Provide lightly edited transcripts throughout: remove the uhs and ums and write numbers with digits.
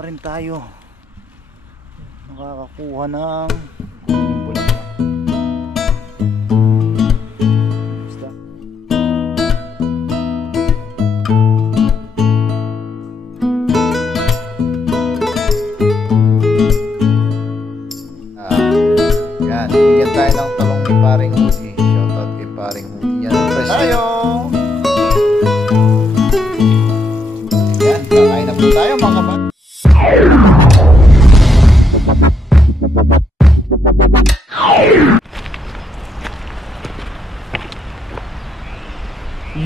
Pa rin tayo nakakakuha ng bulaklak. Yan, bigyan tayo ng talong ni paring Hudi. Shoutout kay paring Hudi. Yan ang presyo tayo. Yan, kakain na po tayo mga kabat.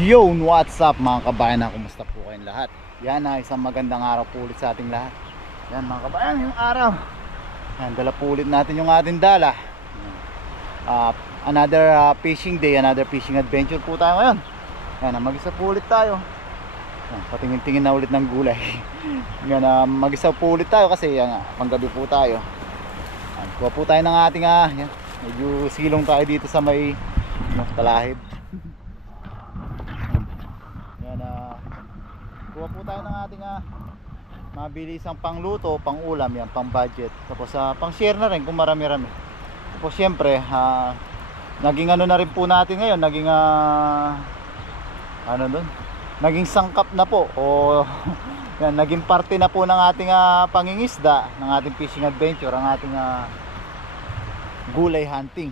Yo, what's up mga kabayan na, kumusta po kayong lahat? Yan na, isang magandang araw po ulit sa ating lahat. Yan mga kabayan, yung araw. Yan, dala po ulit natin yung ating dala. Another fishing day, another fishing adventure po tayo ngayon. Yan, mag-isa po ulit tayo. Yan, patingin-tingin na ulit ng gulay. Yan, mag-isa po ulit tayo kasi yan, panggabi po tayo. Yan, kuha po tayo ng ating yan, medyo silong tayo dito sa may talahib. Kuha po tayo ng ating mabilisang pangluto, pang ulam, yan, pang budget. Tapos pang share na rin kung marami-rami. Tapos syempre naging ano na rin po natin ngayon, naging ano dun, naging sangkap na po o yan, naging parte na po ng ating pangingisda, ng ating fishing adventure, ang ating gulay hunting.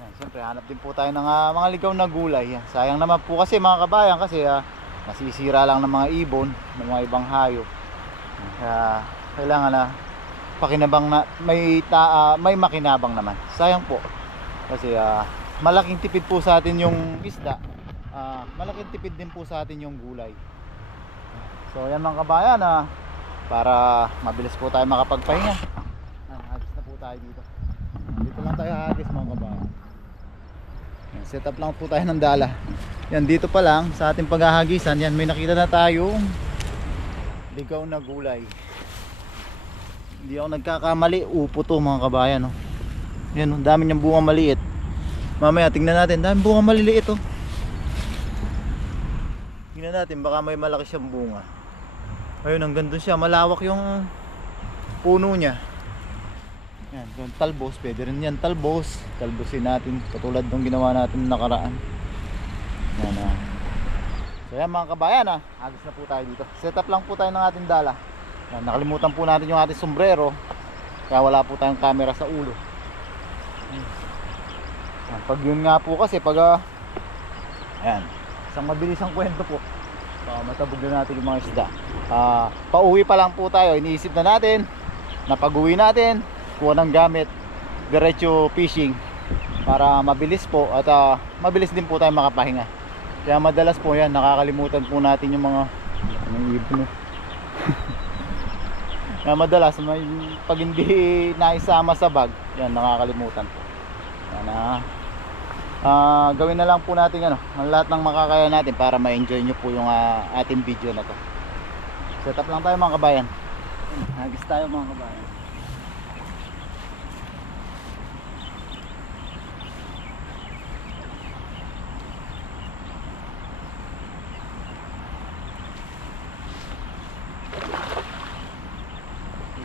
Yan, syempre hanap din po tayo ng mga ligaw na gulay. Yan, sayang naman po kasi mga kabayan, kasi nasisira lang ng mga ibon, ng mga ibang hayop. Kaya kailangan na pakinabang na may makinabang naman. Sayang po. Kasi malaking tipid po sa atin yung isda. Malaking tipid din po sa atin yung gulay. So yan mga kabayan, para mabilis po tayo makapagpahinga. Hagis na po tayo dito. Dito lang tayo hagis mga kabayan. Set up lang po tayo ng dala. Yan, dito pa lang sa ating paghahagisan, yan, may nakita na tayong ligaw na gulay. Hindi ako nagkakamali, upo to mga kabayan, no? Yan, dami niyang bunga maliit. Mamaya tingnan natin, dami bunga maliliit, oh. Tingnan natin, baka may malaki siyang bunga. Ayun, ang ganda siya, malawak yung puno niya. Yan, yung talbos, pwede rin yan talbos. Talbosin natin, katulad ng ginawa natin nakaraan. Yan, so yan mga kabayan, agos na po tayo dito. Set up lang po tayo ng ating dala. Yan, nakalimutan po natin yung ating sombrero, kaya wala po tayong camera sa ulo. Yan, pag yun nga po kasi pag yan, isang mabilisang kwento po, matabog na natin yung mga isda. Pauwi pa lang po tayo, iniisip na natin na pag uwi natin, kuha ng gamit, diretso fishing, para mabilis po at mabilis din po tayo makapahinga. Kaya madalas po yan, nakakalimutan po natin yung mga ibon. Kaya madalas pag hindi naisama sa bag, yan, nakakalimutan po. Yan, gawin na lang po natin ang lahat ng makakaya natin para ma-enjoy nyo po yung ating video na to. Set up lang tayo mga kabayan. Hagis tayo mga kabayan.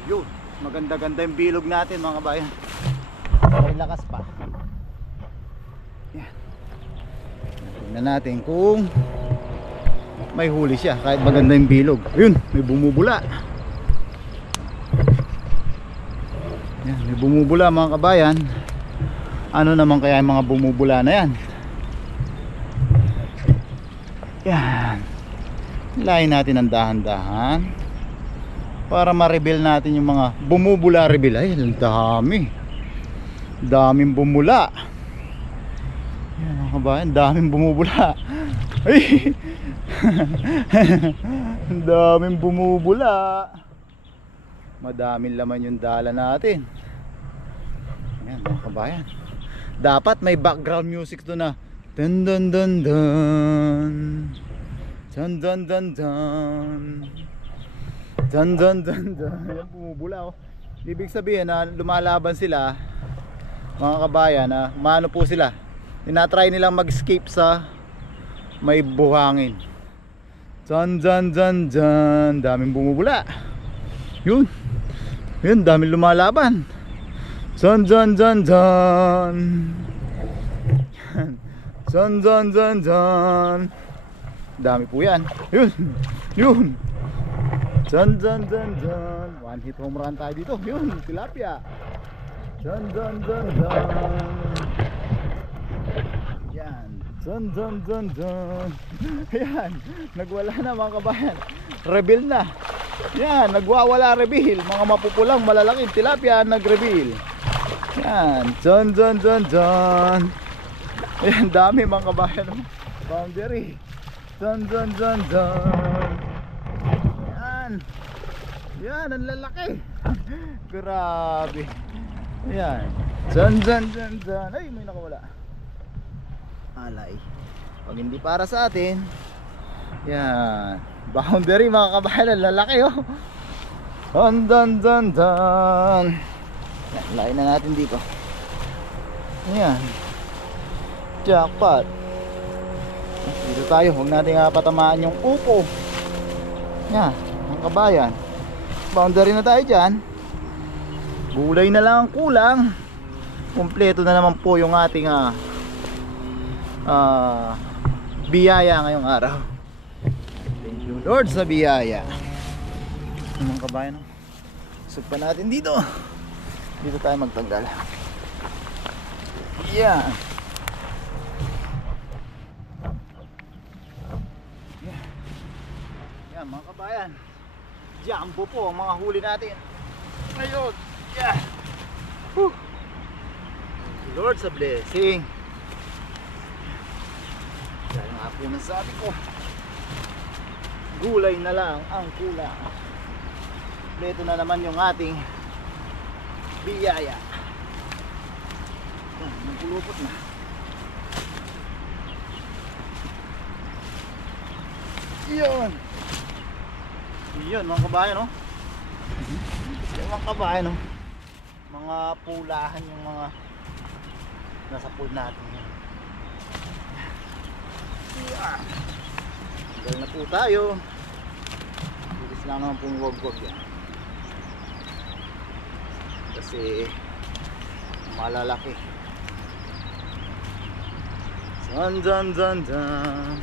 Yun, maganda-ganda yung bilog natin mga kabayan. May lakas pa. Yan. Tingnan natin kung may huli siya kahit maganda yung bilog. Ayun, may bumubula. Yan, may bumubula mga kabayan. Ano naman kaya yung mga bumubula na yan? Yan. Hilahin natin ang dahan-dahan para ma-reveal natin yung mga bumubula reveal. Ay, ang dami. Daming bumula. Yan mga kabayan, daming bumubula. Ay. Ang daming bumubula. Madaming laman yung dala natin. Yan mga kabayan. Dapat may background music doon na dun dun dun dun dun dun dun dun dun dun dun dun. Yan, bumubula, oh. Ibig sabihin na lumalaban sila mga kabayan, maano po sila, tinatry nilang mag-escape sa may buhangin. Dun dun dun dun. Daming bumubula. Yun. Yun, dami lumalaban. Zon, zon, zon, zon. Zon, zon, zon, zon. Dami po yan. Yun. Yun. Zon, zon, zon, zon. One hit home run tayo dito. Yun, tilapia. Zon, zon, zon, zon. Yan. Zon, zon, zon, zon. Ayan. Nagwala na mga kabayan. Reveal na. Yan, nagwawala reveal. Mga mapupulang malalaking tilapia nag-reveal. Yan, zon, zon, zon, zon. Ayan, dami mga kabayan. Boundary. Zon, zon, zon, zon. Yan. Yan, ang lalaki. Grabe. Ayan. Zon, zon, zon, zon. Ay, may nakawala. Alay. Pag hindi para sa atin. Yan. Boundary mga kabayan, ang lalaki oh. Zon, zon, zon, zon. Lain na natin dito. Ayan. Jackpot. Dito tayo. Huwag natin patamaan yung upo. Yan. Ang kabayan. Boundary na tayo dyan. Gulay na lang ang kulang. Kompleto na naman po yung ating biyaya ngayong araw. Thank you Lord sa biyaya. Ang kabayan. Sugpa natin dito. Dito tayo magtanggal. Yeah. Yan mga kabayan. Jumbo po ang mga huli natin. Ngayon. Yeah. Whew. Lord sa blessing. Kaya nga po nasabi ko. Gulay na lang ang kulang. Kompleto na naman yung ating biyaya. Nagpulupot na. Yun. Yun mga kabayan oh. Yung mga kabayan oh. Mga pulahan yung mga nasa pool natin. Yeah. Dahil na po tayo. Bilis lang naman pong wag-wag yan. Kasi malalaki. Zan zan zan zan.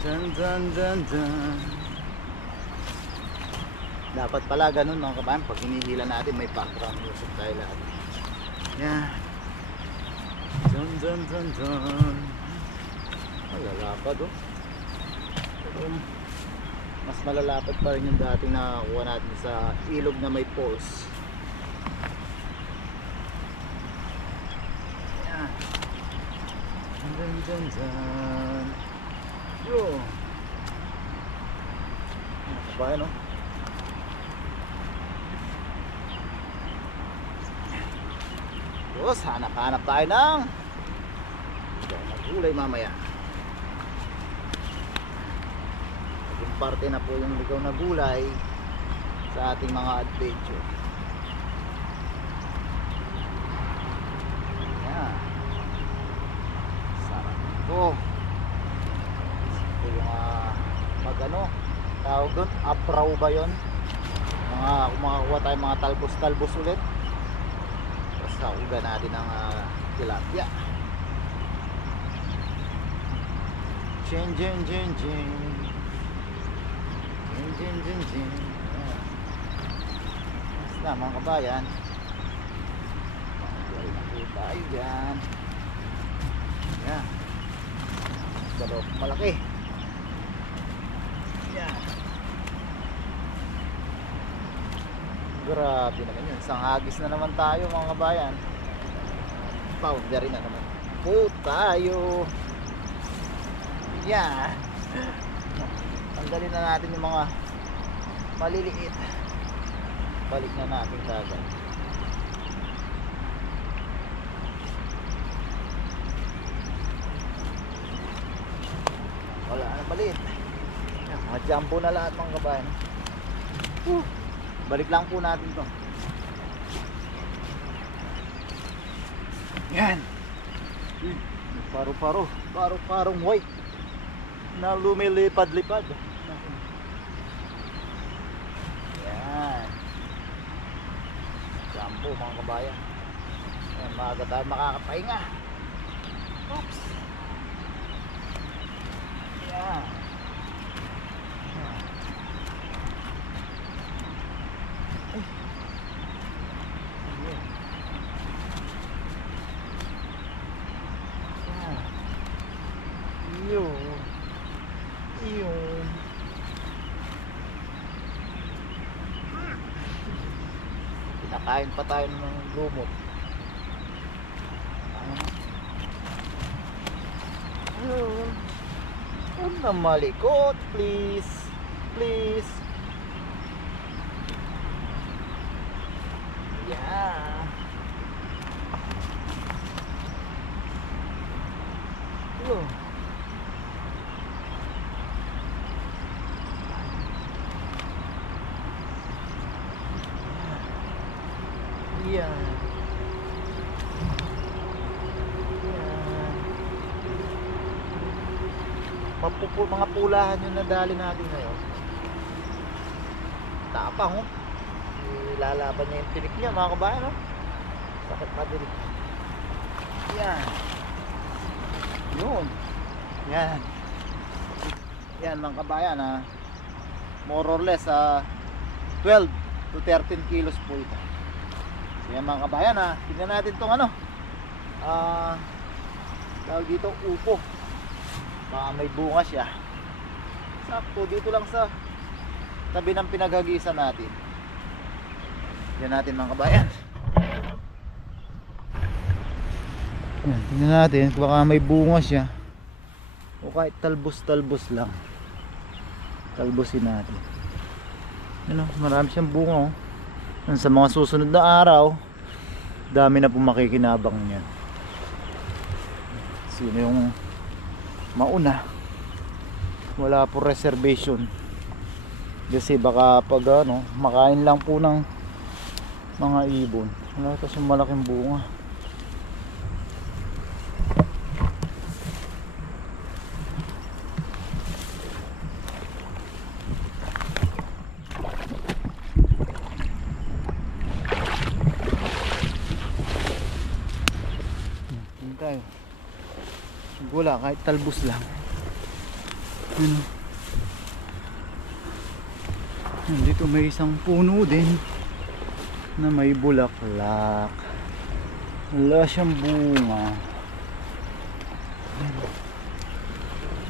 Zan zan zan zan. Dapat pala ganun mga kabayan. Pag hinihila natin may background music tayo lahat. Yan. Zan zan zan zan. Malalapad oh. Mas malalapad pa rin yung dating nakakuha natin sa ilog na may pulse. Yan. Zan zan zan. Yo. Kabayan oh. Tapos hanap-hanap tayo ng gulay mamaya. Naging parte na po yung ligaw na gulay sa ating mga adventure. Yan. Sarap ito. Ito yung pag ano tawag doon, apraw ba yun? Kung makakuha tayo mga talbos-talbos ulit. Sa uga natin ang tilapia. Jing jing jing jing. Jing jing jing jing. Basta mga kabayan. Magdali na po tayo dyan. Yan. Galok malaki. Yan. Grabe naman yun. Isang hagis na naman tayo mga kabayan. Boundary na naman po tayo. Yan. Tanggalin na natin yung mga maliliit. Balik na natin kagad. Wala na maliit. Mga jumbo na lahat mga kabayan. Balik lang po natin to. Yan. Paru-paro. Paru-parong white na lumilipad-lipad. Yan. po mga kabayan. Ayan, maaga tayo makakapahinga. Oops. Ayan. Ay. Ayan. Ayan. Yun. Yun. Pinakain pa tayo ng lumot. Huwag na malikot, please. Please. Yeah. Yun. Yan. Mga pulahan yung nadali natin ngayon. Tapang oh. Ilalaban niya yung tinik niya mga kabayan oh. Sakit pa din. Yan. Yun. Yan. Yan mga kabayan ha. More or less 12 to 13 kilos po ito. Yan mga kabayan ha, tignan natin itong ano tawag dito upo, baka may bunga siya. Sakto dito lang sa tabi ng pinaghagisan natin. Yan natin mga kabayan. Yan, tignan natin baka may bunga siya o kahit talbos lang, talbosin natin. Yan, marami siyang bunga oh. Sa mga susunod na araw, dami na po makikinabang niyan. Sino yung mauna? Wala po reservation. Kasi baka pag ano, makain lang po ng mga ibon. Wala kasi malaking bunga. Tayo. Wala kahit talbos lang. Dito may isang puno din na may bulaklak. Wala siyang bunga.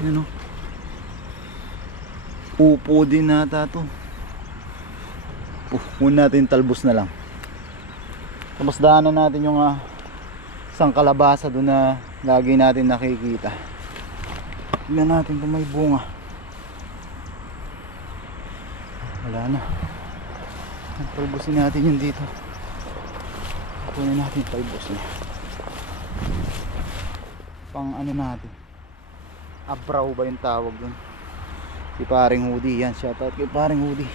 Yan o. Upo din nata to. Muna natin talbos na lang. Tapos daanan natin yung isang kalabasa doon na lagi natin nakikita. Tignan natin kung may bunga. Wala na. Talbosin natin yun dito. Kunin natin talbos niya. Pang ano natin, abraw ba yung tawag doon? Si paring Hudi yan. Shoutout kay paring Hudi.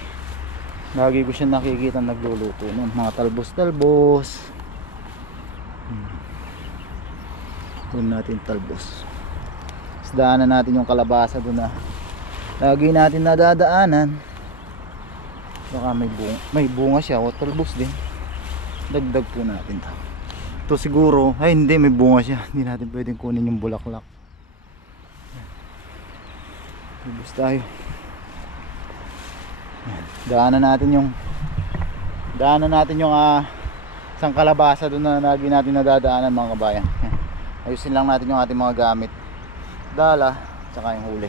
Lagi ko siya nakikita nagluluto ng mga talbos. Doon natin talbos. Daanan natin yung kalabasa doon na lagi natin nadadaanan. Baka may bunga siya o talbos din. Dagdag po natin to. Ito siguro, ay hindi, may bunga siya. Hindi natin pwedeng kunin yung bulaklak. Talbos tayo. Daanan natin yung isang kalabasa doon na lagi natin nadadaanan mga kabayan. Ayusin lang natin yung ating mga gamit, dala, tsaka yung huli.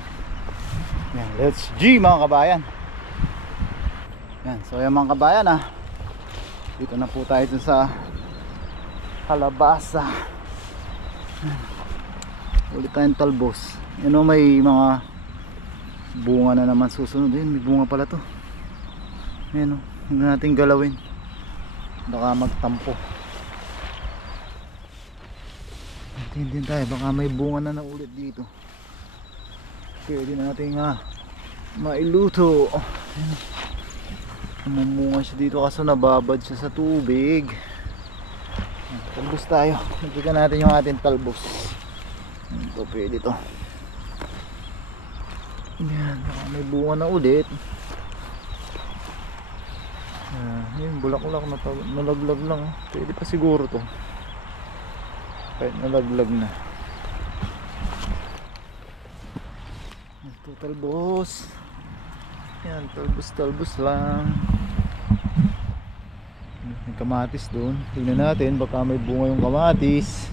Yan, let's G mga kabayan. Yan, so yung mga kabayan dito na po tayo dun sa kalabasa. Ulit tayong talbos. Yan o, may mga bunga na naman susunod. Yan, may bunga pala to. Yan o, hindi natin galawin, baka magtampo. Hindi tayo, baka may bunga na ulit dito. Pwede natin mailuto. Mamunga siya dito kaso nababad siya sa tubig. Talbos tayo. Nagpigan natin yung ating talbos. Ito pwede to. Yan, baka may bunga na ulit. Ayun, bulaklak na nalaglag lang. Pwede pa siguro to. Kahit nalaglag na. Ito talbos. Yan, talbos lang. May kamatis doon. Tingnan natin baka may bunga yung kamatis.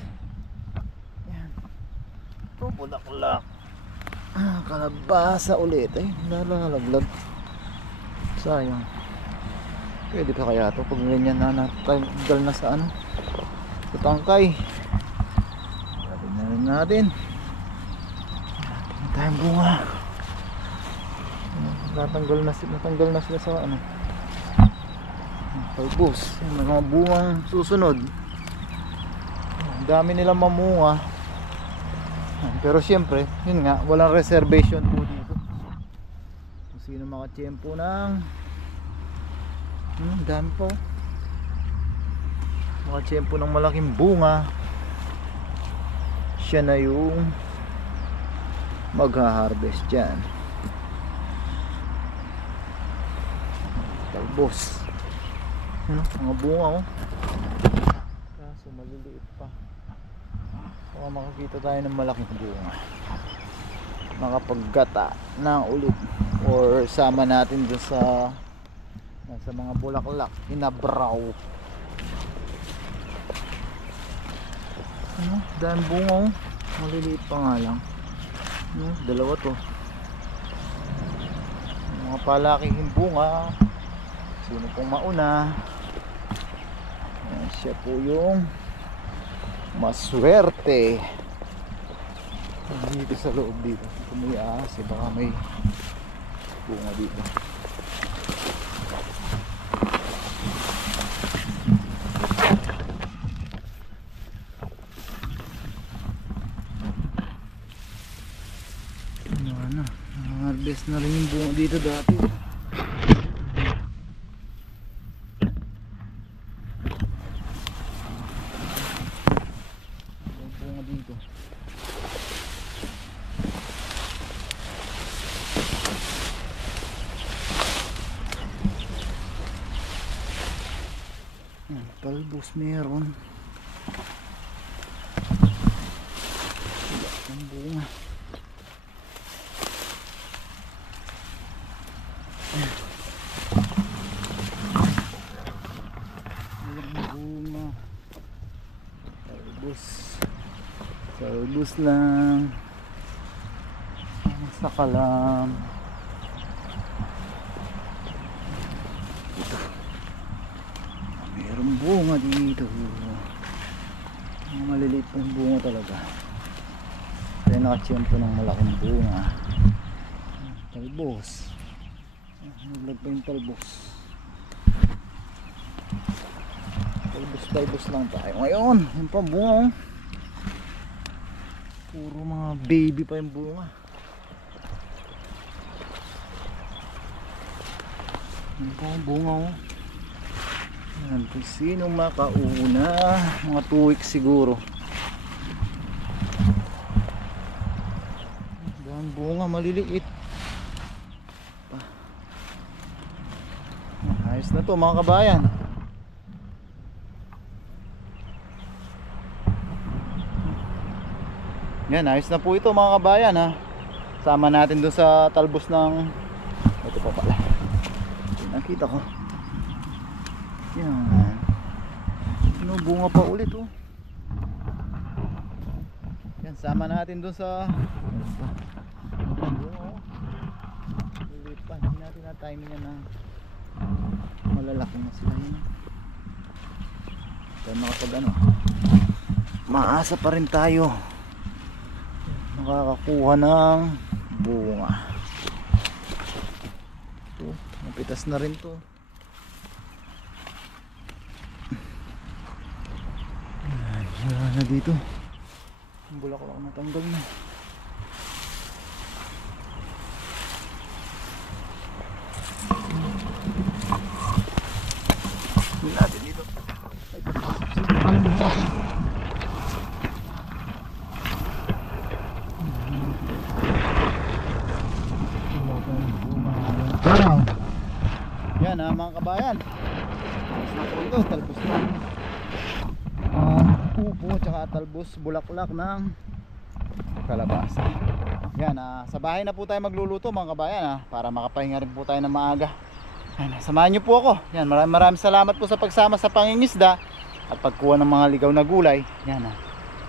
Yan. Ito bulaklak. Kalabasa ulit. Ay, nalalaglag. Sayang. Pwede pa kaya ito pag ganyan na natanggal na sa ano, sa tangkay. Tingnan rin natin. Tingnan tayong bunga. Natanggal na sila sa ano, talbos. May mga bungang susunod. Ang dami nilang mamunga. Pero syempre, yun nga, walang reservation po dito. Kung sino makatiyempo ng dami po. Makatiyempo ng malaking bunga, siya na yung magha-harvest dyan. Talbos. Mga bunga oh. Kaso maliliit pa. Baka makakita tayo ng malaking bunga. Makapaggata na ulit or sama natin dun sa mga bulaklak, inabraw. Dahil bunga oh. Maliliit pa nga lang. Dalawa to. Mga palaking bunga. Sino pong mauna? Ayan, siya po yung maswerte. Dito sa loob dito. Kumiyaas, baka may bunga dito. Harvest na rin yung bunga dito dati. Yung bunga dito. Talbos meron. Wala ang bunga. Talbos lang. Sa kalam. Ito. Mayroong bunga dito. Mga maliliit pong bunga talaga. Kaya nakachempo ng malaking bunga. Talbos. Naglag pa yung talbos. Talbos lang tayo ngayon. Yung pa bunga. Puro mga baby pa yung bunga. Yung pa yung bunga oh. Yan, kung sino makauna. Mga 2 weeks siguro. Yung bunga maliliit. Ayos na to mga kabayan. Yan, ayos na po ito mga kabayan ha. Sama natin doon sa talbos ng ito pa pala. Nakita ko. Yan. Bunga pa ulit oh. Yan, sama natin doon sa ulit pa. Hindi natin na timing na malalaki na sila yun. Kaya makapag ano, maasa pa rin tayo makakakuha ng bunga. Ito, mapitas na rin to. Wala na dito. Ang bulaklak natanggal na. Natin dito. Yan mga kabayan. Ito, talbos na. Upo tsaka talbos bulaklak ng kalabasa. Yan, sa bahay na po tayo magluluto mga kabayan, para makapahinga rin po tayo ng maaga. Yan, samahan niyo po ako. Yan, maraming salamat po sa pagsama sa pangingisda at pagkuha ng mga ligaw na gulay. Yan,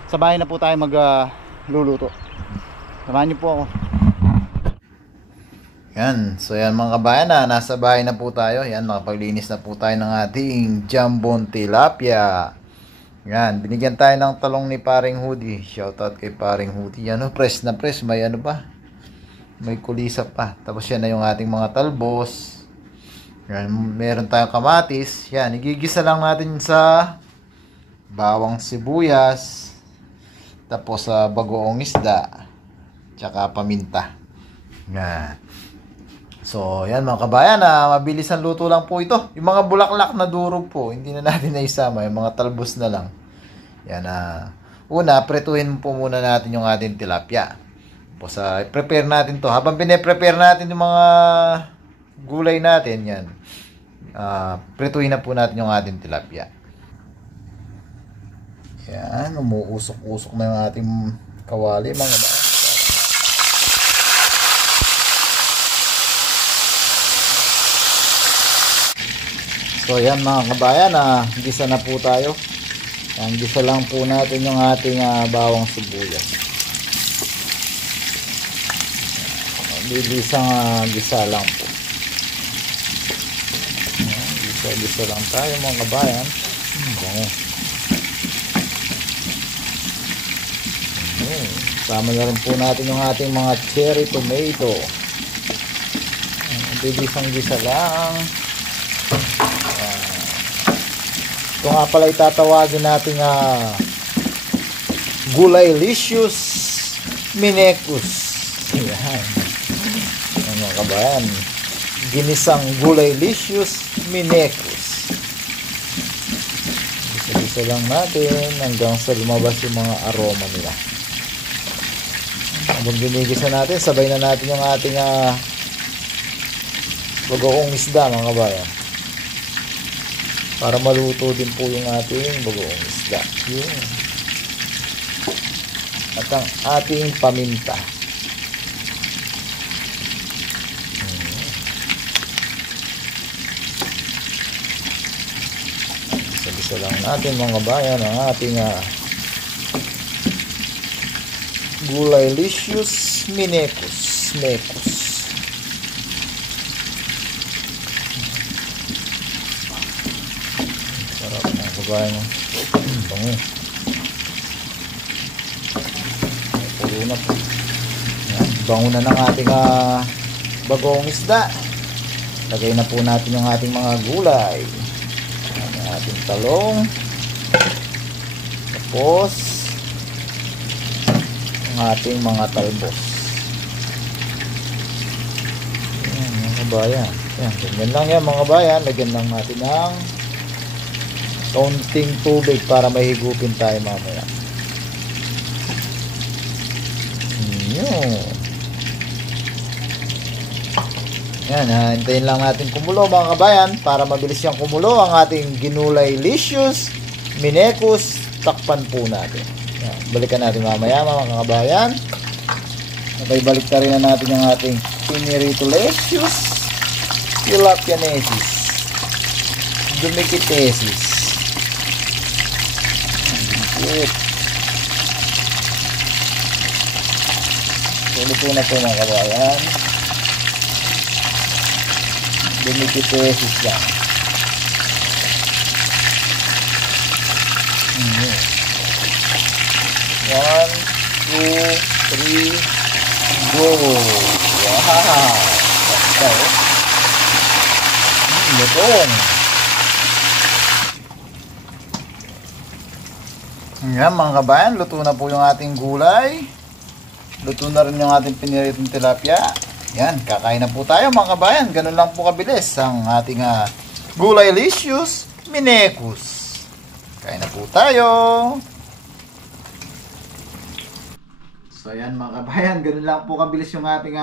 sa bahay na po tayo magluluto. Samahan niyo po ako. Yan, so yan mga kabayan, nasa bahay na po tayo. Yan, makapaglinis na po tayo ng ating jambon tilapia. Yan, binigyan tayo ng talong ni Paring Hudi. Shoutout kay Paring Hudi. Yan, press na press, may ano pa, may kulisa pa. Tapos yan na yung ating mga talbos. Yan, meron tayong kamatis. Yan, igigisa lang natin sa bawang sibuyas, tapos sa bagoong isda, tsaka paminta. Yan. So, yan mga kabayan, mabilis ang luto lang po ito. Yung mga bulaklak na durog po, hindi na natin naisama. Yung mga talbos na lang. Yan, una, pretuhin po muna natin yung ating tilapia. Tapos, prepare natin to. Habang pine-prepare natin yung mga gulay natin, yan. Pretuhin na po natin yung ating tilapia. Yan, umuusok-usok na yung ating kawali, mga kabayan. So yan mga kabayan, gisa na po tayo. Yan, gisa lang po natin yung ating bawang sibuyas. Bilisang gisa lang po. Yan, gisa lang tayo mga kabayan. Bango. Sama na rin po natin yung ating mga cherry tomato. Bilisang gisa lang. Ito nga pala itatawagin natin Gulaylicious Minecus. Yan. Yan mga kabayan, ginisang Gulaylicious Minecus. Isa-isa lang natin hanggang sa lumabas yung mga aroma nila. Habang ginigisa natin, sabay na natin yung ating bagoong isda mga kabayan, para maluto din po yung ating bagoong isda. Yun. At ang ating paminta. Isa-isa lang natin mga kabayan ang ating Gulaylicious Minecus. Bango. Puro na po. Yan, bango na ng ating bagoong isda. Lagay na po natin yung ating mga gulay. Yan, yung ating talong. Tapos ang ating mga talbos. Yan mga kabayan. Yan, ganyan lang yan mga kabayan. Lagyan lang natin ng kaunting tubig para mahigupin tayo mamaya. Yan, hintayin lang natin kumulo mga kabayan para mabilis yung kumulo ang ating Gulaylicious Minecus. Takpan po natin. Yan, balikan natin mamaya mga kabayan. Balik na rin na natin yung ating Pinirituleous Tilapianesis Dumikitesis. Luto na po mga kabayan. Dumikitesis lang. 1, 2, 3, go! Wow! Basta lutong. Yan mga kabayan, luto na po yung ating gulay. Luto na rin yung ating piniritong tilapia. Yan, kakain na po tayo mga kabayan. Ganun lang po kabilis ang ating Gulaylicious Minecus. Kain na po tayo. So yan mga kabayan, ganun lang po kabilis yung ating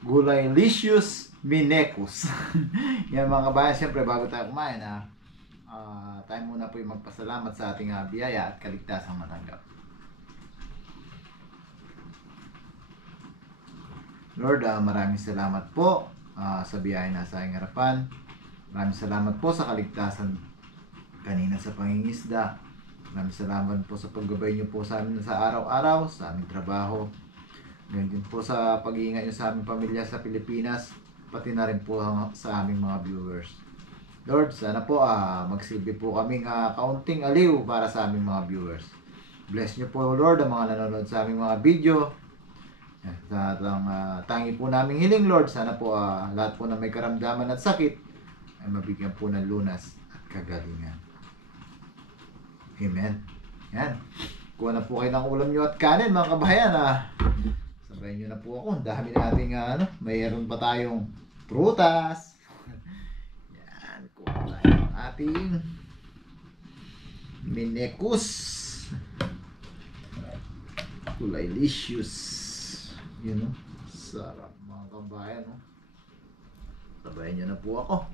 Gulaylicious Minecus. Yan mga kabayan, siyempre bago tayo kumain tayo muna po yung magpasalamat sa ating biyaya at kaligtasang matanggap. Lord, maraming salamat po sa biyaya na sa aking harapan. Maraming salamat po sa kaligtasan kanina sa pangingisda. Maraming salamat po sa paggabay niyo po sa amin sa araw-araw, sa aming trabaho. Ngayon din po sa pag-iingat niyo sa aming pamilya sa Pilipinas, pati na rin po sa aming mga viewers. Lord, sana po magsilbi po kaming kaunting aliw para sa aming mga viewers. Bless niyo po Lord ang mga nanonood sa aming mga video. At ang tangi po naming hiling Lord, sana po lahat po na may karamdaman at sakit ay mabigyan po ng lunas at kagalingan. Amen. Yan. Kuha na po kayo ng ulam nyo at kanin mga kabayan. Sabayin nyo na po ako. Dami nating mayroon pa tayong prutas. Yan. Kuha tayo ng ating Minecus. Kulaylicious. Yun sarap mga kabayan Sabayin nyo na po ako.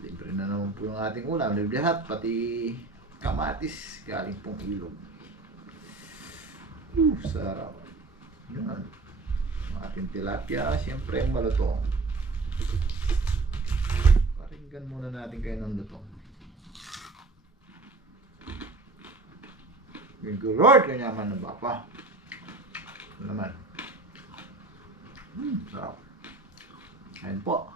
Libre na naman po yung ating ulam. Libre lahat, pati kamatis galing pong ilog. Sarap. Yun. Ang ating tilapia, siyempre ang malutong. Paringgan muna natin kayo ng lutong. Thank you Lord, kanyaman na bapa. Ito naman. Sarap. Ayan po.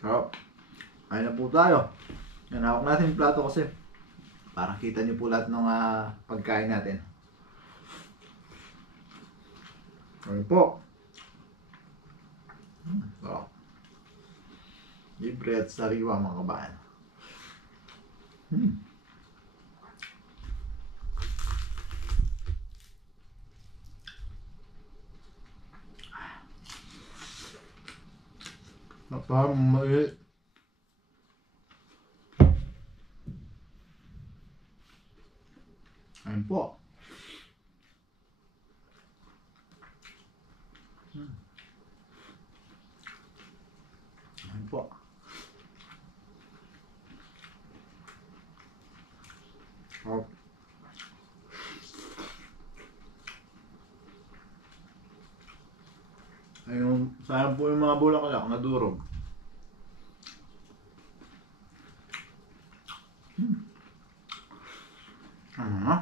Sarap. Ayan na po tayo. Nanahawak natin yung plato kasi para kita nyo po lahat ng pagkain natin. Ayan po. Sarap. Libre at sariwa mga kabayan. Parang maliit. Ayan po. Ayan po. Oh. Ayun, sayang po yung mga bulaklak na durog. Ano na?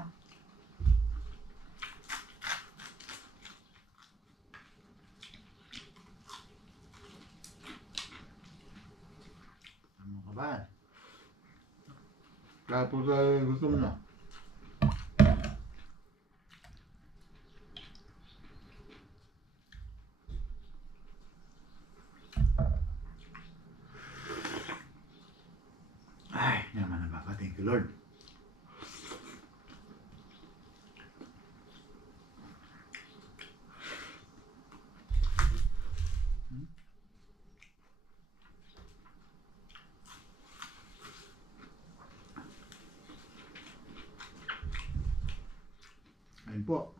Ano ka ba? Kaya po tayo gutom na. Ay, naman na baka. Thank you Lord. Ayun po.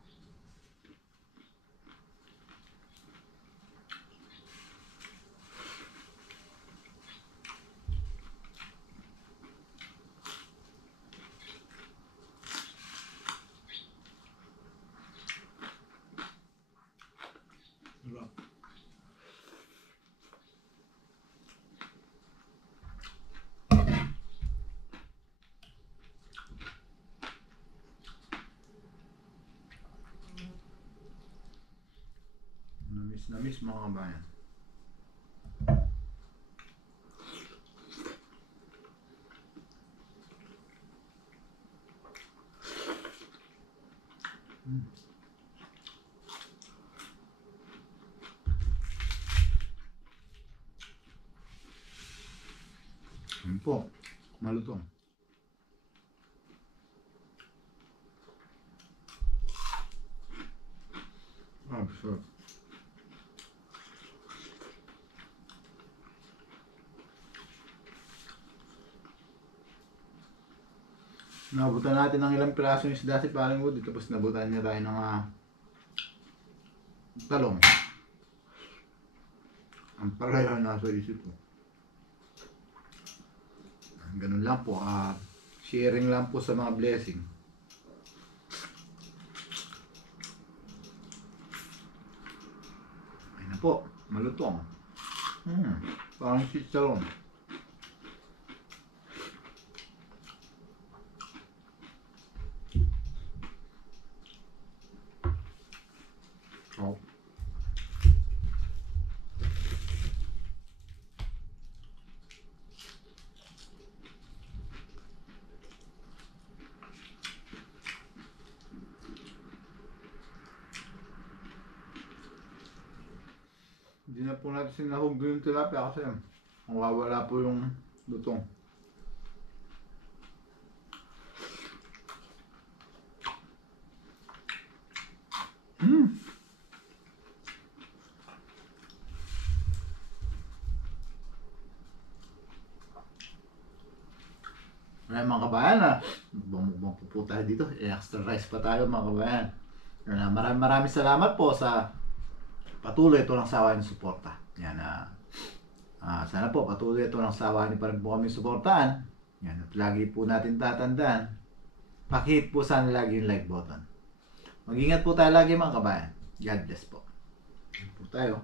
Namis mga kabayan. Ayun po, malutong. Sarap. Nabutan natin ng ilang piraso yung isda si Paring Woody, tapos nabutan niya tayo ng talong. Ang pareho nasa isip ko. Ganun lang po, sharing lang po sa mga blessing. Ayun na po, malutong. Parang chicharon. Oh. Hindi na po natin sinahog yung tilapia kasi mawawala po yung lutong. Ayan mga kabayan, bumubang po tayo dito. Extra rice pa tayo mga kabayan. Maraming salamat po sa patuloy ito lang sawa ng suporta. Yan, sana po patuloy ito lang sawa niyo pa rin po kami suportahan. Yan, at lagi po natin tatandaan, pakihit po sana lagi yung like button. Mag-ingat po tayo lagi mga kabayan. God bless po. Yan po tayo.